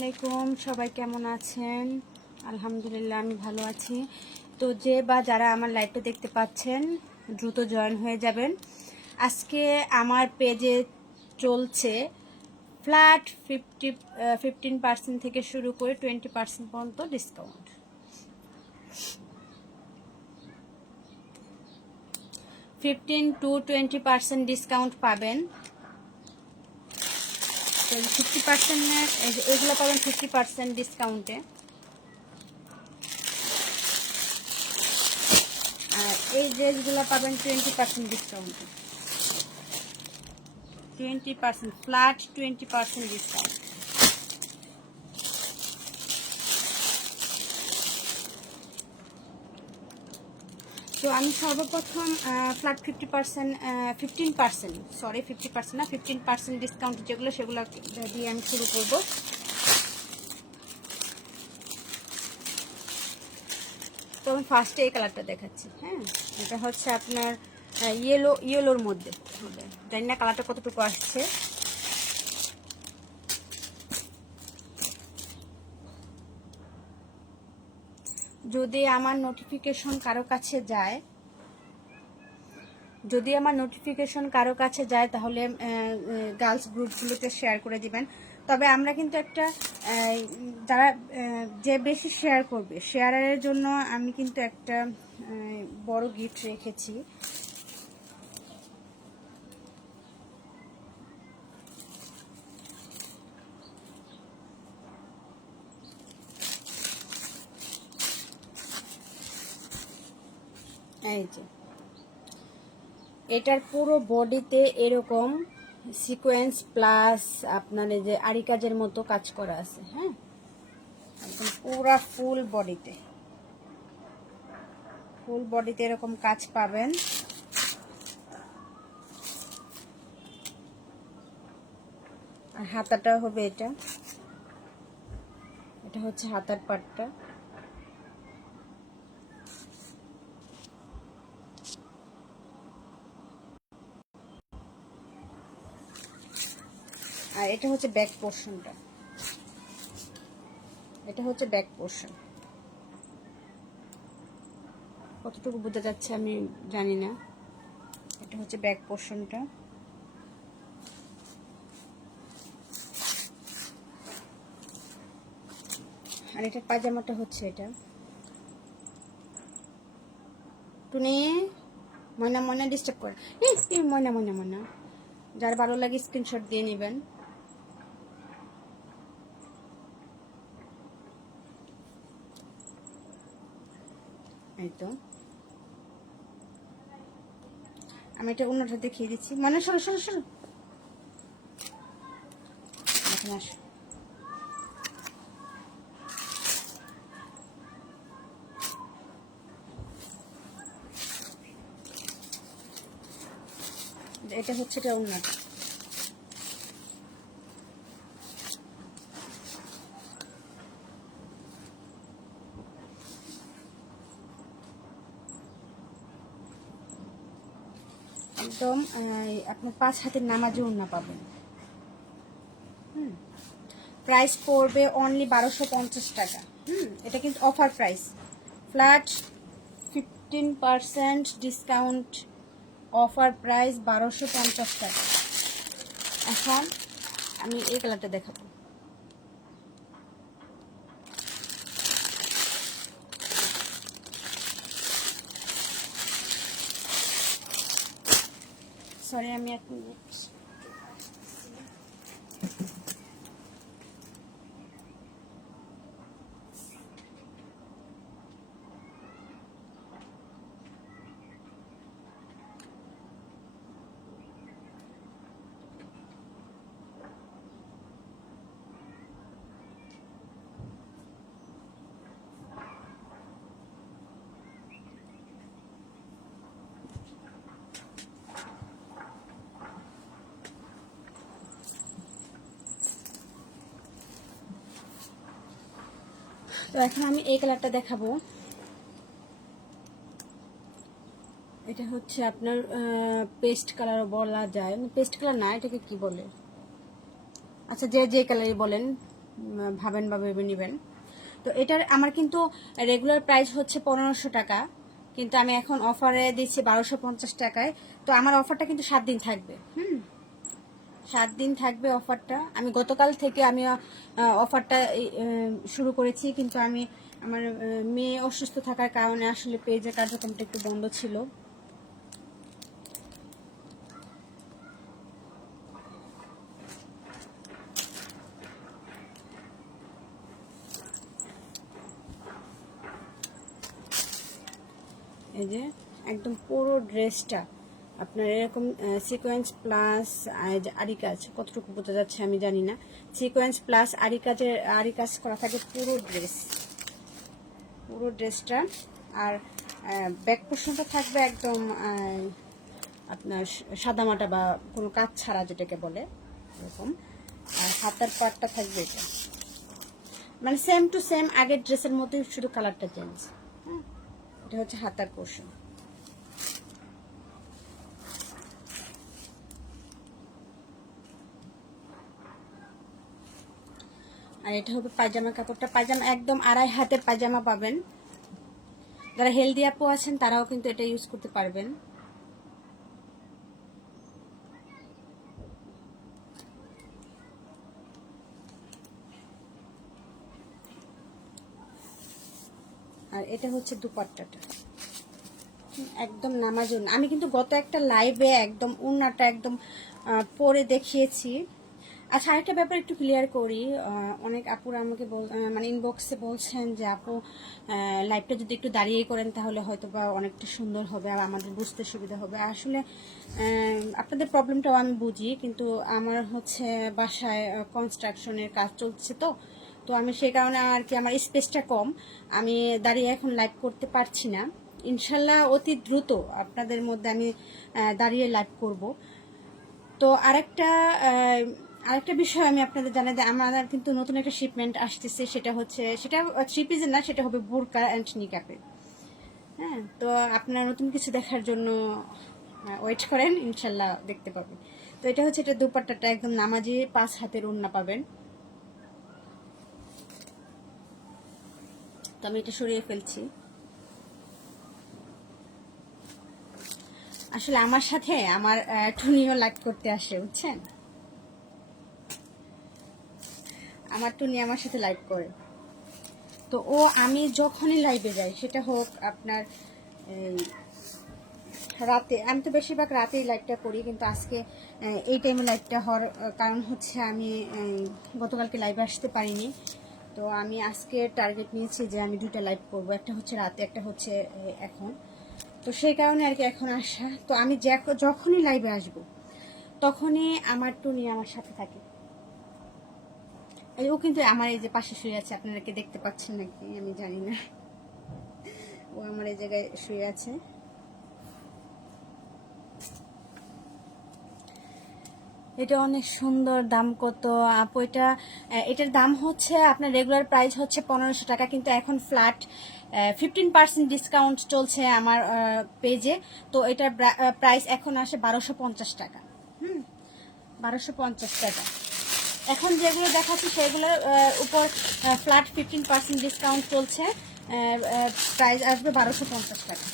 আলাইকুম, সবাই কেমন আছেন? আলহামদুলিল্লাহ আমি ভালো আছি। তো যে বা যারা আমার লাইভটা দেখতে পাচ্ছেন দ্রুত জয়েন হয়ে যাবেন। আজকে আমার পেজে চলছে ফ্ল্যাট 15% থেকে শুরু করে 20% পর্যন্ত ডিসকাউন্ট। 15 to 20% ডিসকাউন্ট পাবেন। 50% এগুলো পাবেন 50% ডিসকাউন্টে। আর এই ড্রেসগুলো পাবেন 20% ডিসকাউন্টে। 20% ফ্ল্যাট 20% ডিসকাউন্ট। তো আমি সর্বপ্রথম ফ্ল্যাট 50% না 15% ডিসকাউন্ট যেগুলো সেগুলো দিয়ে আমি শুরু করব। তো আমি ফার্স্টে এই কালারটা দেখাচ্ছি। হ্যাঁ, এটা হচ্ছে আপনার ইয়েলোর মধ্যে হবে। জানি না কালারটা কতটুকু আসছে। যদি আমার নোটিফিকেশন কারো কাছে যায় তাহলে গার্লস গ্রুপগুলোতে শেয়ার করে দিবেন। তবে আমরা কিন্তু একটা যারা যে বেশি শেয়ার করবে শেয়ারের জন্য আমি কিন্তু একটা বড় গিফট রেখেছি। এই যে এটার পুরো বডিতে এরকম সিকোয়েন্স প্লাস আপনার এই যে আরি কাজের মতো কাজ করা আছে। হ্যাঁ, একদম পুরা ফুল বডিতে এরকম কাজ পাবেন। আর হাতাটা হবে এটা হচ্ছে হাতার পাটটা। আর এটা হচ্ছে ব্যাক পোর্শনটা। কতটুকু বোঝা যাচ্ছে আমি জানি না। এটা হচ্ছে ব্যাক পোর্শনটা। আর এটা পাজামাটা হচ্ছে এটা। টুনি ময়না ডিস্টার্ব করে। ময়না যার ভালো লাগে স্ক্রিনশট দিয়ে নেবেন। এই তো আমি এটা অন্যটা দেখিয়ে দিচ্ছি। মানে শোনো এখন আসো। এটা হচ্ছে এটা অন্যটা। একদম আপনার 5 হাতের নামাজে ওড়না পাবেন। প্রাইস পড়বে অনলি 1250 টাকা। এটা কিন্তু offer price. Flat 15% discount offer price 1250 টাকা। এখন আমি এই কালারটা দেখাবো। সরি আমি এক মিনিট। তো এখন আমি এই কালারটা দেখাবো। এটা হচ্ছে আপনার পেস্ট কালার বলা যায়, পেস্ট কালার না, এটাকে কি বলে, আচ্ছা যে কালারই বলেন, ভাবেন বা ভেবে নেবেন। তো এটার আমার কিন্তু রেগুলার প্রাইস হচ্ছে 1500 টাকা, কিন্তু আমি এখন অফারে দিচ্ছি 1250 টাকায়। তো আমার অফারটা কিন্তু 7 দিন থাকবে। 7 দিন থাকবে অফারটা। আমি গতকাল থেকে আমি অফারটা শুরু করেছি, কিন্তু আমি আমার মেয়ে অসুস্থ থাকার কারণে আসলে পেজের কার্যক্রমটা একটু বন্ধ ছিল। এই যে একদম পুরো ড্রেসটা আপনার এরকম সিকোয়েন্স প্লাস আরি কাজ, কতটুকু বোঝা যাচ্ছে আমি জানি না, সিকোয়েন্স প্লাস আরি কাজ করা থাকে পুরো ড্রেসটা। আর ব্যাক পোর্শনটা থাকবে একদম আপনার সাদামাটা বা কোনো কাজ ছাড়া যেটাকে বলে এরকম। আর হাতার পাটটা থাকবে এটা, মানে সেম টু সেম আগের ড্রেসের মতোই, শুধু কালারটা চেঞ্জ। এটা হচ্ছে হাতার পোর্শন। আর এটা হবে পায়জামা কাপড়টা, পায়জামা একদম 2.5 হাতের পায়জামা পাবেন। যারা হেলদি আপু আছেন তারাও কিন্তু এটা ইউজ করতে পারবেন। আর এটা হচ্ছে দুপাট্টাটা, একদম নামাজুন। আমি কিন্তু গত একটা লাইভে একদম উন্নাটা একদম পরে দেখিয়েছি। আচ্ছা, আরেকটা ব্যাপার একটু ক্লিয়ার করি। অনেক আপুরা আমাকে মানে ইনবক্সে বলছেন যে আপু লাইভটা যদি একটু দাঁড়িয়ে করেন তাহলে হয়তো বা অনেকটা সুন্দর হবে আর আমাদের বুঝতে সুবিধা হবে। আসলে আপনাদের প্রবলেমটাও আমি বুঝি, কিন্তু আমার হচ্ছে বাসায় কনস্ট্রাকশনের কাজ চলছে, তো তো আমি সেই কারণে আর কি আমার স্পেসটা কম, আমি দাঁড়িয়ে এখন লাইভ করতে পারছি না। ইনশাল্লাহ অতি দ্রুত আপনাদের মধ্যে আমি দাঁড়িয়ে লাইভ করব। তো আরেকটা বিষয় আমি আপনাদের জানাই যে আমাদের কিন্তু নতুন একটা শিপমেন্ট আসতেছে, সেটা 3 পিসের না, সেটা হবে বোরকা অ্যান্ড নিকাপের। হ্যাঁ, তো আপনারা নতুন কিছু দেখার জন্য ওয়েট করেন, ইনশাল্লাহ দেখতে পাবেন। তো এটা হচ্ছে, এটা দুপাট্টাটা একদম নামাজি 5 হাতের ওড়না পাবেন। তো আমি এটা সরিয়ে ফেলছি। আসলে আমার সাথে আমার টুনিও লাইভ করতে আসে, বুঝছেন, আমার টুনি আমার সাথে লাইভ করে। তো আমি যখনই লাইভে যাই, সেটা হোক আপনার রাতে, আমি তো বেশিরভাগ রাতেই লাইভটা করি, কিন্তু আজকে এই টাইমে লাইভটা হওয়ার কারণ হচ্ছে আমি গতকালকে লাইভে আসতে পারিনি। তো আমি আজকে টার্গেট নিয়েছি যে আমি 2টা লাইভ করব, একটা হচ্ছে রাতে, একটা হচ্ছে এখন। তো সেই কারণে আর কি এখন আসা। তো আমি যখনই লাইভে আসব তখনই আমার টুনি আমার সাথে থাকে। ও কিন্তু আমার এই যে পাশে শুয়ে আছে, আপনারা কি দেখতে পাচ্ছেন নাকি আমি জানি না, ও আমার এই জায়গায় শুয়ে আছে। এটা অনেক সুন্দর। দাম কত আপু? এটার দাম হচ্ছে আপনার রেগুলার প্রাইস হচ্ছে 1500 টাকা, কিন্তু এখন ফ্ল্যাট 15% ডিসকাউন্ট চলছে আমার পেজে। তো এটার প্রাইস এখন আসে 1250 টাকা। 1250 টাকা। এখন যেগুলো দেখাচ্ছি সেগুলোর উপর ফ্ল্যাট 15% ডিসকাউন্ট চলছে, প্রাইস আসবে 1250 টাকা।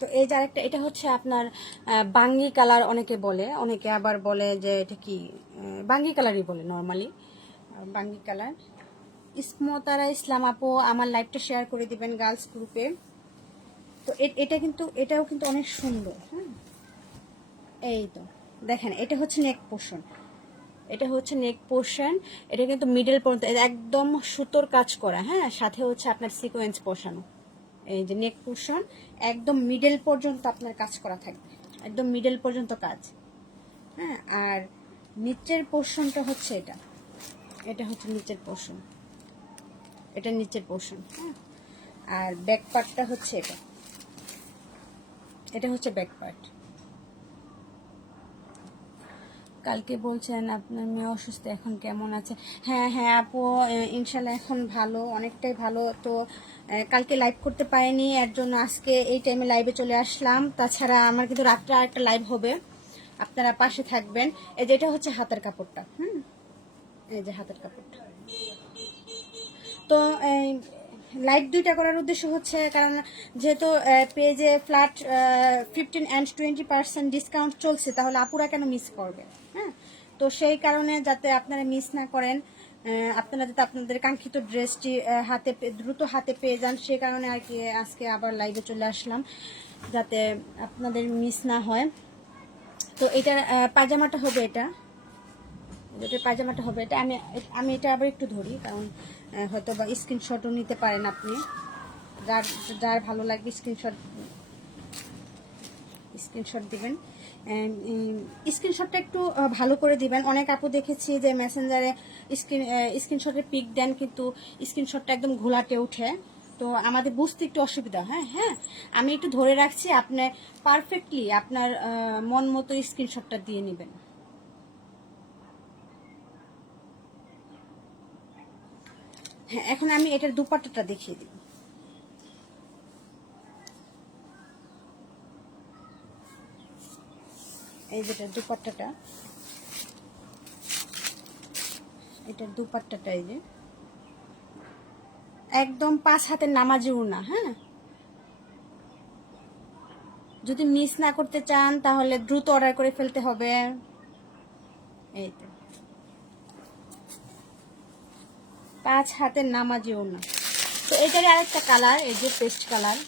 তো এই যে আরেকটা, এটা হচ্ছে আপনার বাঙ্গি কালার অনেকে বলে, অনেকে আবার বলে যে এটা কি বাঙ্গি কালারই বলে নর্মালি, বাঙ্গি কালার। ইসমতারা ইসলাম আপু আমার লাইভটা শেয়ার করে দিবেন গার্লস গ্রুপে। তো এটাও কিন্তু অনেক সুন্দর। হ্যাঁ, এই তো দেখেন, এটা হচ্ছে নেক পোর্শন, এটা কিন্তু মিডল পর্যন্ত একদম সুতোর কাজ করা। হ্যাঁ, সাথে হচ্ছে আপনার সিকোয়েন্স পোর্শন। এই যে নেক পোর্শন একদম মিডল পর্যন্ত আপনার কাজ করা থাকবে, একদম মিডল পর্যন্ত কাজ। হ্যাঁ, আর নিচের পোর্শনটা হচ্ছে এটা হচ্ছে নিচের পোর্শন, এটা নিচের পোর্শন। হ্যাঁ, আর ব্যাক পার্টটা হচ্ছে এটা হচ্ছে ব্যাক পার্ট। কালকে বলছেন আপনার মেয়ে অসুস্থ, এখন কেমন আছে? হ্যাঁ হ্যাঁ আপু, ইনশাল্লাহ এখন ভালো, অনেকটাই ভালো। তো কালকে লাইভ করতে পারিনি, এর জন্য আজকে এই টাইমে লাইভে চলে আসলাম। তাছাড়া আমার কিন্তু রাত্রে আরেকটা লাইভ হবে, আপনারা পাশে থাকবেন। এই যে এটা হচ্ছে হাতের কাপড়টা, এই যে হাতের কাপড়টা। তো লাইভ দুইটা করার উদ্দেশ্য হচ্ছে কারণ যেহেতু পেজে ফ্ল্যাট 15 and 20% ডিসকাউন্ট চলছে, তাহলে আপুরা কেন মিস করবে? হ্যাঁ, তো সেই কারণে যাতে আপনারা মিস না করেন, আপনারা যাতে আপনাদের কাঙ্ক্ষিত ড্রেসটি দ্রুত হাতে পেয়ে যান, সেই কারণে আর কি আজকে আবার লাইভে চলে আসলাম, যাতে আপনাদের মিস না হয়। তো এটার পাজামাটা হবে, এটা পায়জামাটা হবে। এটা আমি এটা আবার একটু ধরি, কারণ হয়তো বা স্ক্রিনশটও নিতে পারেন আপনি, যার ভালো লাগবে স্ক্রিনশট দিবেন। স্ক্রিনশটটা একটু ভালো করে দিবেন। অনেক আপু দেখেছি যে মেসেঞ্জারে স্ক্রিনশটের পিক দেন, কিন্তু স্ক্রিনশটটা একদম ঘোলাটে ওঠে, তো আমাদের বুঝতে একটু অসুবিধা হয়। হ্যাঁ, আমি একটু ধরে রাখছি, আপনি পারফেক্টলি আপনার মন মতো স্ক্রিনশটটা দিয়ে নেবেন। হ্যাঁ, এখন আমি এটার দুপাট্টাটা দেখিয়ে দিই। এই যেটার দুপাট্টাটা, এটার দুপাট্টাটা এই যে একদম 5 হাতের নামাজি ওড়না। হ্যাঁ, যদি মিস না করতে চান তাহলে দ্রুত অর্ডার করে ফেলতে হবে। এই তো 5 হাতের নামাজি ওড়না। তো এটার আরেকটা কালার, এই যে পেস্ট কালার।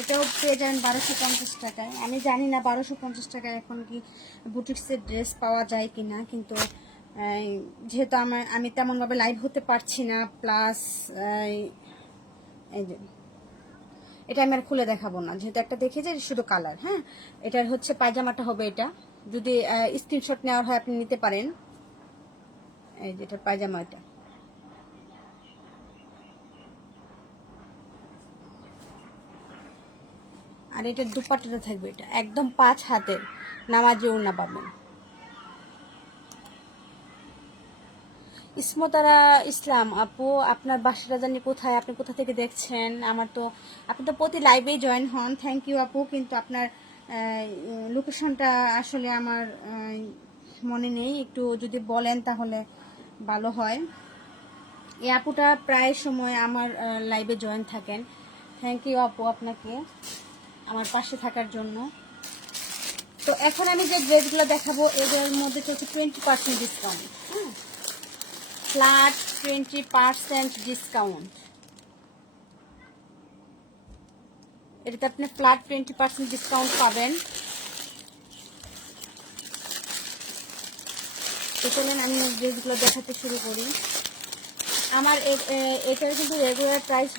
এটাও পেয়ে যাবেন 1250 টাকায়। আমি জানি না 1250 টাকায় এখন কি বুটিক্সের ড্রেস পাওয়া যায় কিনা, কিন্তু যেহেতু আমি তেমনভাবে লাইভ হতে পারছি না, প্লাস এই যে এটা আমি আর খুলে দেখাবো না, যেহেতু একটা দেখে যে শুধু কালার। হ্যাঁ, এটার হচ্ছে পায়জামাটা হবে এটা, যদি স্ক্রিনশট নেওয়ার হয় আপনি নিতে পারেন। এই যে এটার পায়জামা এটা। আর এটার দুপাট্টাটা থাকবে, এটা একদম 5 হাতের নামাজি ওড়না পাবেন। ইসমতারা ইসলাম আপু, আপনার বাসাটা জানি কোথায়, আপনি কোথা থেকে দেখছেন? আপনি তো প্রতি লাইভেই জয়েন হন, থ্যাংক ইউ আপু, কিন্তু আপনার লোকেশনটা আসলে আমার মনে নেই, একটু যদি বলেন তাহলে ভালো হয়। এই আপুটা প্রায় সময় আমার লাইভে জয়েন থাকেন, থ্যাংক ইউ আপু আপনাকে আমার পাশে থাকার জন্য। তো এখন আমি যে ড্রেসগুলো দেখাবো এদের মধ্যে চলছে 20% ডিসকাউন্ট। হ্যাঁ, ফ্ল্যাট 20% ডিসকাউন্ট। এটাতে আপনি ফ্ল্যাট 20% ডিসকাউন্ট পাবেন। তো চলুন আমি ড্রেসগুলো দেখাতে শুরু করি। আমার এটার কিন্তু রেগুলার প্রাইস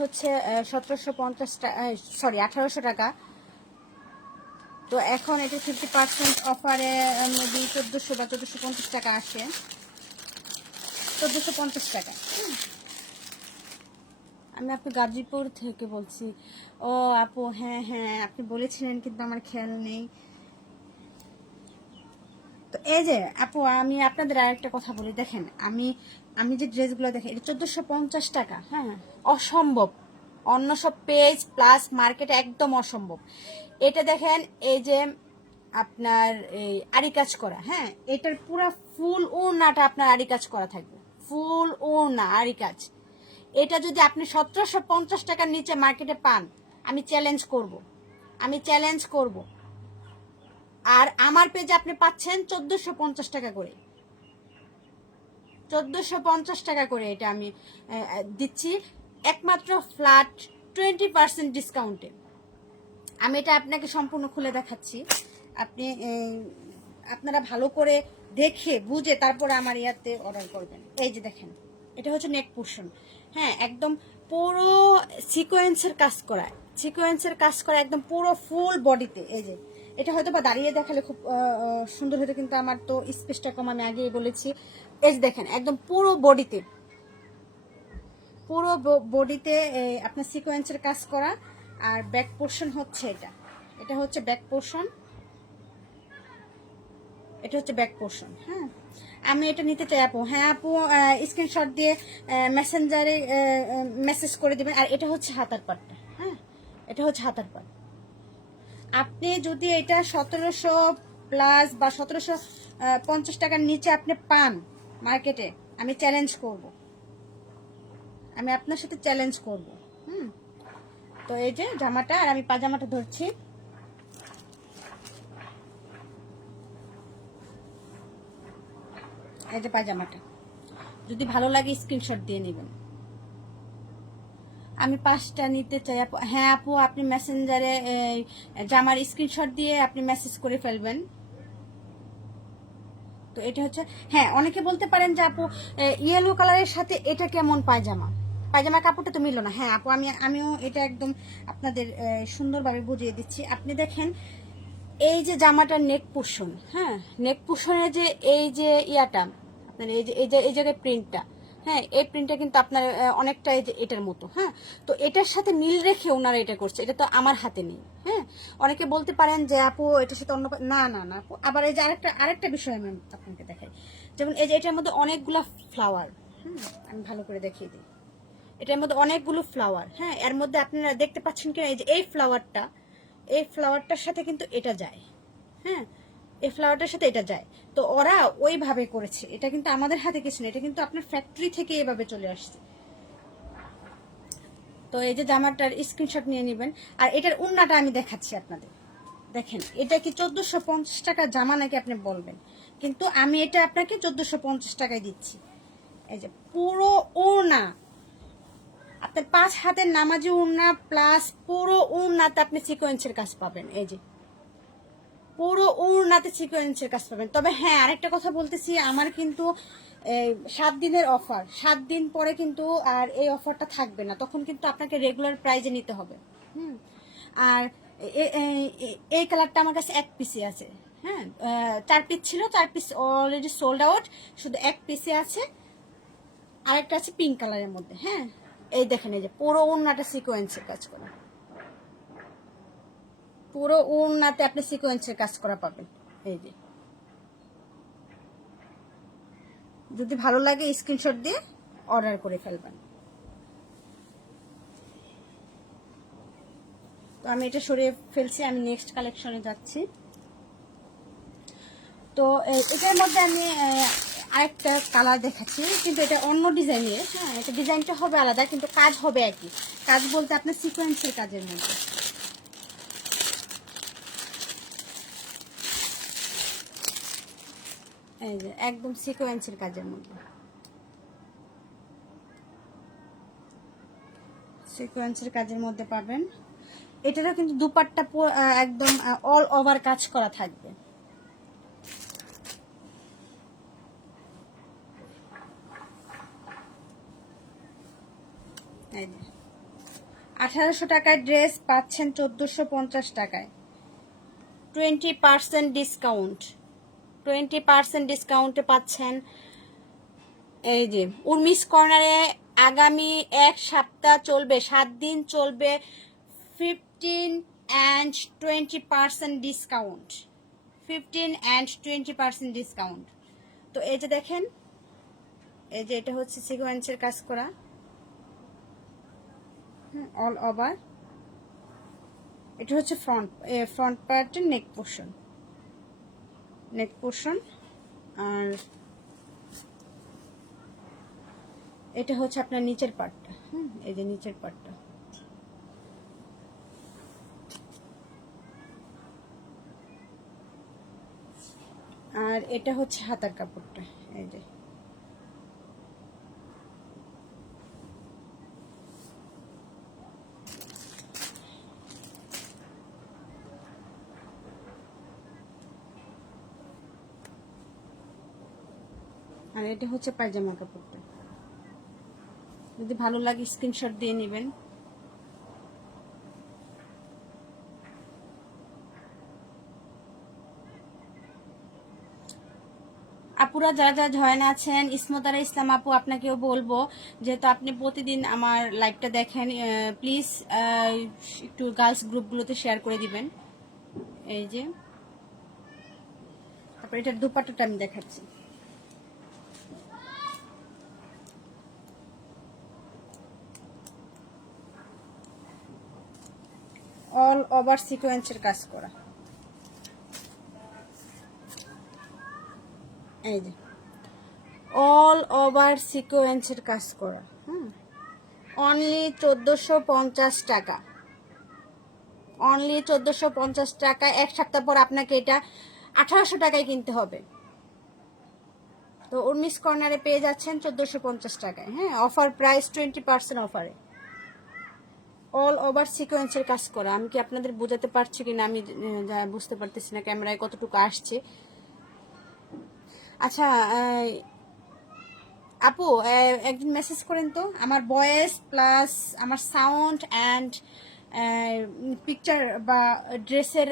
হচ্ছে 1750 টাকা, সরি 1800 টাকা। তো এখন এটা 50% অফারে মেবি 1400 বা 1450 টাকা আসে, 1450 টাকা। আমি আপনি গাজীপুর থেকে বলছি। ও আপু, হ্যাঁ হ্যাঁ আপনি বলেছিলেন, কিন্তু আমার খেয়াল নেই। তো এই যে আপু, আমি আপনাদের আরেকটা কথা বলি, দেখেন আমি যে ড্রেসগুলো দেখেন, এটা 1450 টাকা। হ্যাঁ, অসম্ভব, অন্য সব পেজ প্লাস মার্কেটে একদম অসম্ভব। এটা দেখেন, এই যে আপনার এই আরি কাজ করা। হ্যাঁ, এটার পুরো ফুল ওড়নাটা আপনার আরি কাজ করা থাকবে, ফুল ওড়না আরি কাজ। এটা যদি আপনি 1750 টাকার নিচে মার্কেটে পান, আমি চ্যালেঞ্জ করব। আর আমার পেজে আপনি পাচ্ছেন 1450 টাকা করে, 1450 টাকা করে এটা আমি দিচ্ছি, একমাত্র ফ্ল্যাট 20% ডিসকাউন্টে। আমি এটা আপনাকে সম্পূর্ণ খুলে দেখাচ্ছি, আপনারা ভালো করে দেখে বুঝে তারপরে আমার ইয়াতে অর্ডার করবেন। এই যে দেখেন, এটা হচ্ছে নেক পোর্শন। হ্যাঁ, একদম পুরো সিকোয়েন্সের কাজ করা একদম পুরো ফুল বডিতে। এই যে এটা হয়তো বা দাঁড়িয়ে দেখালে খুব সুন্দর হতো, কিন্তু আমার তো স্পেসটা কম, আমি আগেই বলেছি। এই যে দেখেন, একদম পুরো বডিতে পুরো বডিতে আপনার সিকোয়েন্সের কাজ করা। আর ব্যাক পোর্শন হচ্ছে এটা হচ্ছে ব্যাক পোর্শন, এটা হচ্ছে ব্যাক পোর্শন। হ্যাঁ, আমি এটা নিতে চাই আপু। হ্যাঁ আপু, স্ক্রিনশট দিয়ে মেসেঞ্জারে মেসেজ করে দেবেন। আর এটা হচ্ছে হাতার পাটটা। হ্যাঁ, এটা হচ্ছে হাতার পাট। আপনি যদি এটা 1700 প্লাস বা 1750 টাকার নিচে আপনি পান মার্কেটে, আমি চ্যালেঞ্জ করব, আমি আপনার সাথে চ্যালেঞ্জ করব। তো এই যে জামাটা, আর আমি পাজামাটা ধরছি। এই যে পাজামাটা, যদি ভালো লাগে স্ক্রিনশট দিয়ে নেবেন। আমি 5টা নিতে চাই আপু। হ্যাঁ আপু, আপনি মেসেঞ্জারে জামার স্ক্রিনশট দিয়ে আপনি মেসেজ করে ফেলবেন। তো এটা হচ্ছে, হ্যাঁ অনেকে বলতে পারেন যে আপু ইয়েলো কালারের সাথে এটা কেমন পায়জামা, পায়জামা কাপড়টা তো মিললো না। হ্যাঁ আপু, আমিও এটা একদম আপনাদের সুন্দরভাবে বুঝিয়ে দিচ্ছি। আপনি দেখেন এই যে জামাটার নেক পোর্শন, হ্যাঁ নেক পোর্শনের যে এই যে ইয়াটা আপনার এই জায়গায় প্রিন্টটা, হ্যাঁ এই প্রিন্টটা কিন্তু আপনার অনেকটা এই যে এটার মতো। হ্যাঁ, তো এটার সাথে মিল রেখে ওনারা এটা করছে, এটা তো আমার হাতে নেই। হ্যাঁ, অনেকে বলতে পারেন যে আপু এটার সাথে অন্য, না না না আপু। আবার এই যে আরেকটা বিষয় আমি আপনাকে দেখাই, যেমন এই যে এটার মধ্যে অনেকগুলো ফ্লাওয়ার। আমি ভালো করে দেখিয়ে দিই। এটার মধ্যে অনেকগুলো ফ্লাওয়ার। হ্যাঁ, এর মধ্যে আপনারা দেখতে পাচ্ছেন কিনা, এই যে এই ফ্লাওয়ারটার সাথে কিন্তু এটা যায়। হ্যাঁ, এই ফ্লাওয়ারটার সাথে এটা যায়। তো ওরা ওইভাবে করেছে, এটা কিন্তু আমাদের হাতে কিছু না, এটা কিন্তু আপনার ফ্যাক্টরি থেকে এভাবে চলে আসছে। তো এই যে জামাটার স্ক্রিনশট নিয়ে নেবেন। আর এটার উন্নাটা আমি দেখাচ্ছি আপনাদের। দেখেন, এটা কি 1450 টাকা জামা নাকি আপনি বলবেন, কিন্তু আমি এটা আপনাকে 1450 টাকায় দিচ্ছি। এই যে পুরো ওড়না, আপনার 5 হাতের নামাজি ওড়না প্লাস পুরো ওড়নাতে আপনি সিকোয়েন্সের কাজ পাবেন। এই যে পুরো ওড়নাতে সিকোয়েন্সের কাজ পাবেন। তবে হ্যাঁ, আরেকটা কথা বলতেছি, আমার কিন্তু 7 দিনের অফার, 7 দিন পরে কিন্তু আর এই অফারটা থাকবে না, তখন কিন্তু আপনাকে রেগুলার প্রাইজে নিতে হবে। আর এই কালারটা আমার কাছে 1 পিসে আছে। হ্যাঁ, 4 পিস ছিল, 4 পিস অলরেডি সোল্ড আউট, শুধু 1 পিসে আছে। আরেকটা আছে পিঙ্ক কালারের মধ্যে। হ্যাঁ, এই দেখেন, এই যে পুরো ওড়নাটা সিকোয়েন্সের কাজ করা, পুরো ওড়নাতে আপনি সিকোয়েন্সের কাজ করা পাবেন। এই যে, যদি ভালো লাগে স্ক্রিনশট দিয়ে অর্ডার করে ফেলবেন। তো আমি এটা সরিয়ে ফেলছি, আমি নেক্সট কালেকশনে যাচ্ছি। তো এটার মধ্যে আমি আরেকটা কালার দেখাচ্ছি, কিন্তু এটা অন্য ডিজাইনের। হ্যাঁ, এটা ডিজাইনটা হবে আলাদা, কিন্তু কাজ হবে একই। কাজ বলতে আপনার সিকোয়েন্সের কাজের মধ্যে। এই যে একদম সিকোয়েন্সের কাজের মধ্যে, সিকোয়েন্সের কাজের মধ্যে পাবেন। এটারও কিন্তু দুপাট্টা একদম অল ওভার কাজ করা থাকবে। এই যে 1800 টাকায় ড্রেস পাচ্ছেন 1450 টাকায়, 20% ডিসকাউন্ট, 20% ডিসকাউন্টে পাচ্ছেন। এই যে উর্মিস কর্নারে আগামী 1 সপ্তাহ চলবে, 7 দিন চলবে, 15 and 20% ডিসকাউন্ট, 15 and 20% ডিসকাউন্ট। তো এই যে দেখেন, এই যে এটা হচ্ছে সিকোয়েন্সের কাজ করা অল ওভার। এটা হচ্ছে ফ্রন্ট পার্টের নেক পোর্শন। আর এটা হচ্ছে আপনার নিচের পার্টটা। এই যে নিচের পার্টটা। আর এটা হচ্ছে হাতার কাপড়টা। এই যে আর এটা হচ্ছে পায়জামা কাপড়টা। যদি ভালো লাগে স্ক্রিনশট দিয়ে নেবেন। আপু আপুরা যারা যারা জয়েন আছেন, ইসমতারা ইসলাম আপু, আপনাকেও বলবো যেহেতু আপনি প্রতিদিন আমার লাইভটা দেখেন, প্লিজ একটু গার্লস গ্রুপগুলোতে শেয়ার করে দিবেন। এই যে তারপর এটার দুপাট্টাটা আমি দেখাচ্ছি। অল ওভার সিকোয়েন্সের কাজ করা, এই যে অল ওভার সিকোয়েন্সের কাজ করা। অনলি 1450 টাকা, অনলি 1450 টাকা। এক সপ্তাহ পর আপনাকে এটা 1800 টাকায় কিনতে হবে। তো উর্মিস কর্নারে পেয়ে যাচ্ছেন 1450 টাকায়। হ্যাঁ, অফার প্রাইস 20% অফারে। অল ওভার সিকোয়েন্সের কাজ করা। আমি কি আপনাদের বোঝাতে পারছি কিনা আমি বুঝতে পারতেছি না ক্যামেরায় কতটুকু আসছে। আচ্ছা আপু, একদিন মেসেজ করেন তো আমার ভয়েস প্লাস আমার সাউন্ড অ্যান্ড পিকচার বা ড্রেসের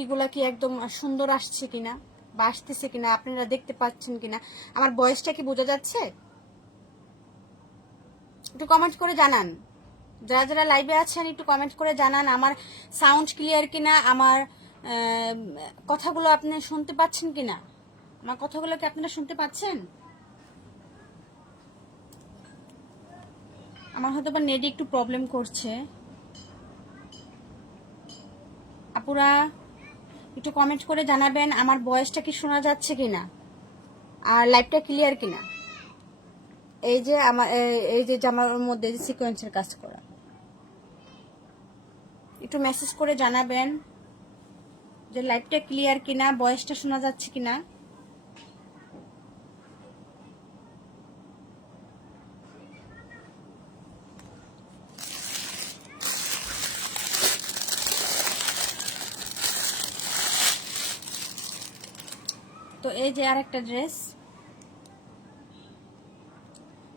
ইগুলা কি একদম সুন্দর আসছে কিনা বা আসতেছে কিনা, আপনারা দেখতে পাচ্ছেন কিনা, আমার ভয়েসটা কি বোঝা যাচ্ছে? একটু কমেন্ট করে জানান। যারা যারা লাইভে আছেন একটু কমেন্ট করে জানান আমার সাউন্ড ক্লিয়ার কিনা, আমার কথাগুলো আপনি শুনতে পাচ্ছেন কিনা, আমার কথাগুলো কি আপনারা শুনতে পাচ্ছেন? আমার হয়তো বা নেটে একটু প্রবলেম করছে। আপুরা একটু কমেন্ট করে জানাবেন আমার ভয়েসটা কি শোনা যাচ্ছে কিনা আর লাইভটা ক্লিয়ার কিনা। এই যে আমার এই যে জামার মধ্যে সিকোয়েন্সের কাজ করা, একটু মেসেজ করে জানাবেন যে লাইভটা ক্লিয়ার কিনা, ভয়েসটা শোনা যাচ্ছে কিনা। তো এই যে আরেকটা ড্রেস।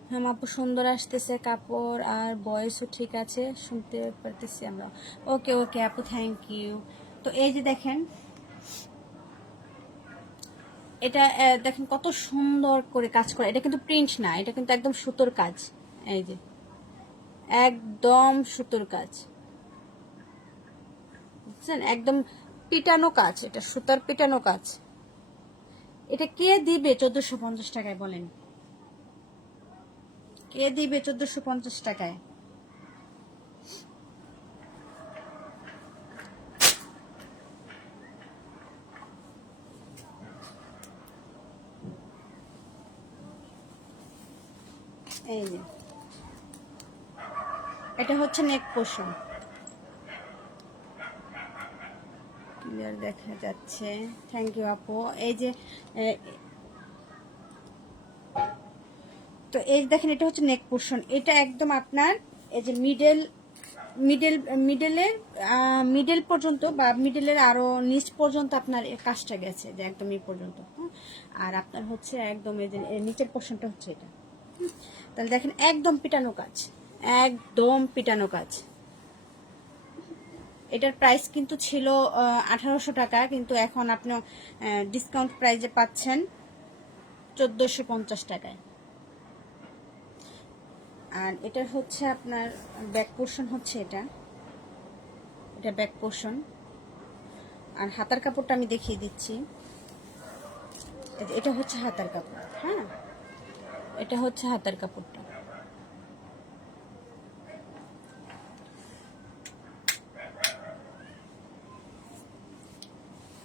হ্যাঁ আপু, সুন্দর আসতেছে কাপড় আর ভয়েসও ঠিক আছে, শুনতে পারতেছি আমরা। ওকে ওকে আপু, থ্যাংক ইউ। তো এই যে দেখেন, এটা দেখেন কত সুন্দর করে কাজ করে। এটা কিন্তু প্রিন্ট না, এটা কিন্তু একদম সুতোর কাজ। এই যে একদম সুতোর কাজ, বুঝছেন, একদম পিটানো কাজ, এটা সুতার পিটানো কাজ। এটা কে দিবে 1450 টাকায় বলেন? কে দিবে 1450 টাকায়? এই যে এটা হচ্ছে নেক পোর্শন, ক্লিয়ার দেখা যাচ্ছে। থ্যাংক ইউ আপু। এই যে তো এই দেখেন, এটা হচ্ছে নেক পোর্শন। এটা একদম আপনার এই যে মিডলের মিডল পর্যন্ত বা মিডলের আরো নিচ পর্যন্ত আপনার এই কাজটা গেছে, যে একদম এই পর্যন্ত। আর আপনার হচ্ছে একদম এই যে নিচের পোর্শনটা হচ্ছে এটা। তাহলে দেখেন একদম পিটানো কাজ, একদম পিটানো কাজ। এটার প্রাইস কিন্তু ছিল 1800 টাকা, কিন্তু এখন আপনি ডিসকাউন্ট প্রাইসে পাচ্ছেন 1450 টাকায়। আর এটা হচ্ছে আপনার ব্যাক পোর্শন, হচ্ছে এটা ব্যাক পোর্শন। আর হাতার কাপড়টা আমি দেখিয়ে দিচ্ছি। এটা হচ্ছে হাতার কাপড়। হ্যাঁ, এটা হচ্ছে হাতার কাপড়টা।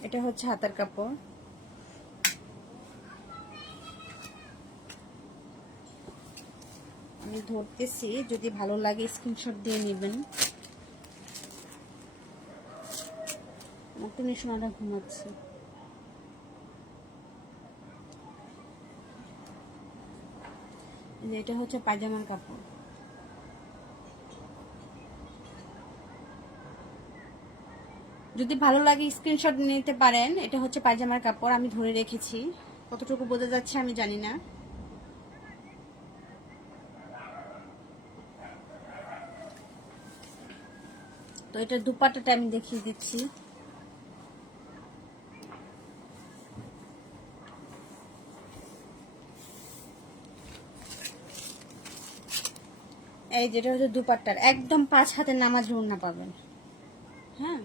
এটা হচ্ছে হাতার কাপড়। আমি ধরতেছি, যদি ভালো লাগে স্ক্রিনশট দিয়ে নেবেন। নতুন সোনাটা ঘুমাচ্ছে। এটা হচ্ছে পায়জামার কাপড়। যদি ভালো লাগে স্ক্রিনশট নিতে পারেন। এটা হচ্ছে পায়জামার কাপড়, আমি ধরে রেখেছি, কতটুকু বোঝা যাচ্ছে আমি জানি না। তো এটা দুপাট্টাটা আমি দেখিয়ে দিচ্ছি। এই যেটা হচ্ছে দুপাট্টার একদম 5 হাতের নামাজ ওড়না পাবেন। হ্যাঁ,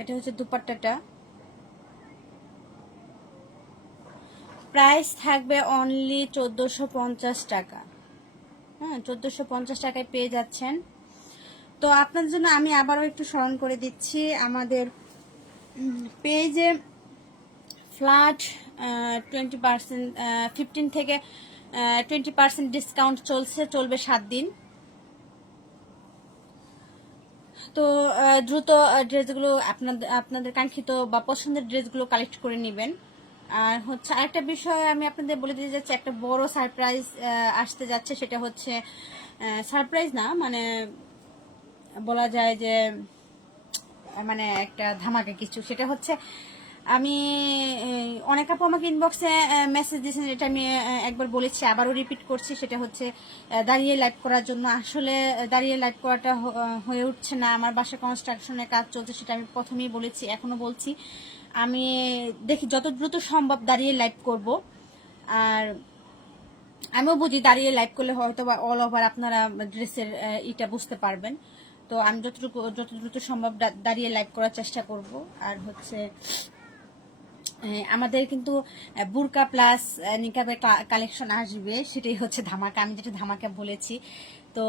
এটা হচ্ছে দুপাট্টাটা। প্রাইস থাকবে অনলি 1450 টাকা। হ্যাঁ, 1450 টাকায় পেয়ে যাচ্ছেন। তো আপনার জন্য আমি আবারও একটু স্মরণ করে দিচ্ছি, আমাদের পেজে ফ্ল্যাট 20%, 15 থেকে 20% ডিসকাউন্ট চলবে 7 দিন। তো দ্রুত ড্রেসগুলো আপনাদের কাঙ্ক্ষিত বা পছন্দের ড্রেসগুলো কালেক্ট করে নেবেন। আর হচ্ছে আরেকটা বিষয় আমি আপনাদের বলে দিতে যাচ্ছি, একটা বড় সারপ্রাইজ আসতে যাচ্ছে। সেটা হচ্ছে সারপ্রাইজ না, মানে বলা যায় যে মানে একটা ধামাকা কিছু। সেটা হচ্ছে আমি অনেক আপু আমাকে ইনবক্সে মেসেজ দিয়েছেন, এটা আমি একবার বলেছি, আবারও রিপিট করছি। সেটা হচ্ছে দাঁড়িয়ে লাইভ করার জন্য। আসলে দাঁড়িয়ে লাইভ করাটা হয়ে উঠছে না, আমার বাসা কনস্ট্রাকশনের কাজ চলছে, সেটা আমি প্রথমেই বলেছি, এখনও বলছি। আমি দেখি যত দ্রুত সম্ভব দাঁড়িয়ে লাইভ করব। আর আমিও বুঝি দাঁড়িয়ে লাইভ করলে হয়তো বা অল ওভার আপনারা ড্রেসের ইটা বুঝতে পারবেন। তো আমি যত দ্রুত সম্ভব দাঁড়িয়ে লাইভ করার চেষ্টা করব। আর হচ্ছে আমাদের কিন্তু বুরকা প্লাস নিকাবের কালেকশন আসবে, সেটাই হচ্ছে ধামাকা। আমি যেটা ধামাকা বলেছি, তো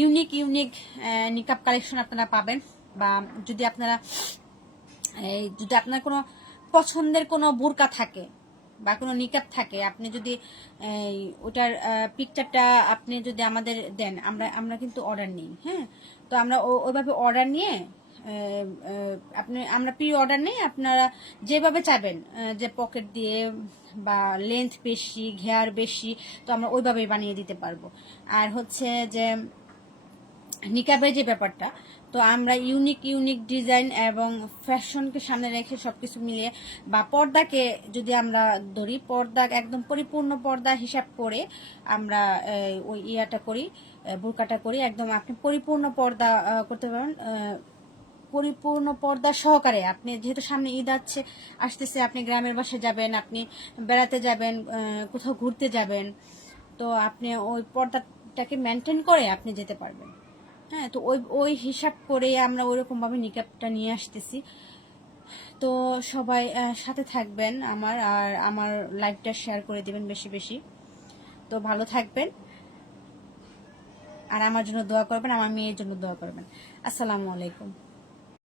ইউনিক নিকাব কালেকশন আপনারা পাবেন। বা যদি আপনার কোনো পছন্দের কোনো বুরকা থাকে বা কোনো নিকাব থাকে, আপনি যদি ওটার পিকচারটা আপনি যদি আমাদের দেন, আমরা কিন্তু অর্ডার নিই। হ্যাঁ, তো আমরা ওইভাবে অর্ডার নিয়ে আমরা প্রি অর্ডার নেই, আপনারা যেভাবে চাবেন, যে পকেট দিয়ে বা লেন্থ বেশি, ঘেয়ার বেশি, তো আমরা ওইভাবেই বানিয়ে দিতে পারবো। আর হচ্ছে যে নিকাবের যে ব্যাপারটা, তো আমরা ইউনিক ডিজাইন এবং ফ্যাশনকে সামনে রেখে সবকিছু মিলিয়ে, বা পর্দাকে যদি আমরা ধরি, পর্দা একদম পরিপূর্ণ পর্দা হিসাব করে আমরা ওই ইয়াটা করি, বোরকাটা করি। একদম আপনি পরিপূর্ণ পর্দা করতে পারেন, পরিপূর্ণ পর্দা সহকারে। আপনি যেহেতু সামনে ঈদ আসতেছে, আপনি গ্রামের বাসায় যাবেন, আপনি বেড়াতে যাবেন, কোথাও ঘুরতে যাবেন, তো আপনি ওই পর্দাটাকে মেনটেন করে আপনি যেতে পারবেন। হ্যাঁ, তো ওই হিসাব করে আমরা ওইরকমভাবে নিকাবটা নিয়ে আসতেছি। তো সবাই সাথে থাকবেন আর আমার লাইভটা শেয়ার করে দিবেন বেশি বেশি। তো ভালো থাকবেন, আর আমার জন্য দোয়া করবেন, আমার মেয়ের জন্য দোয়া করবেন। আসসালামু আলাইকুম।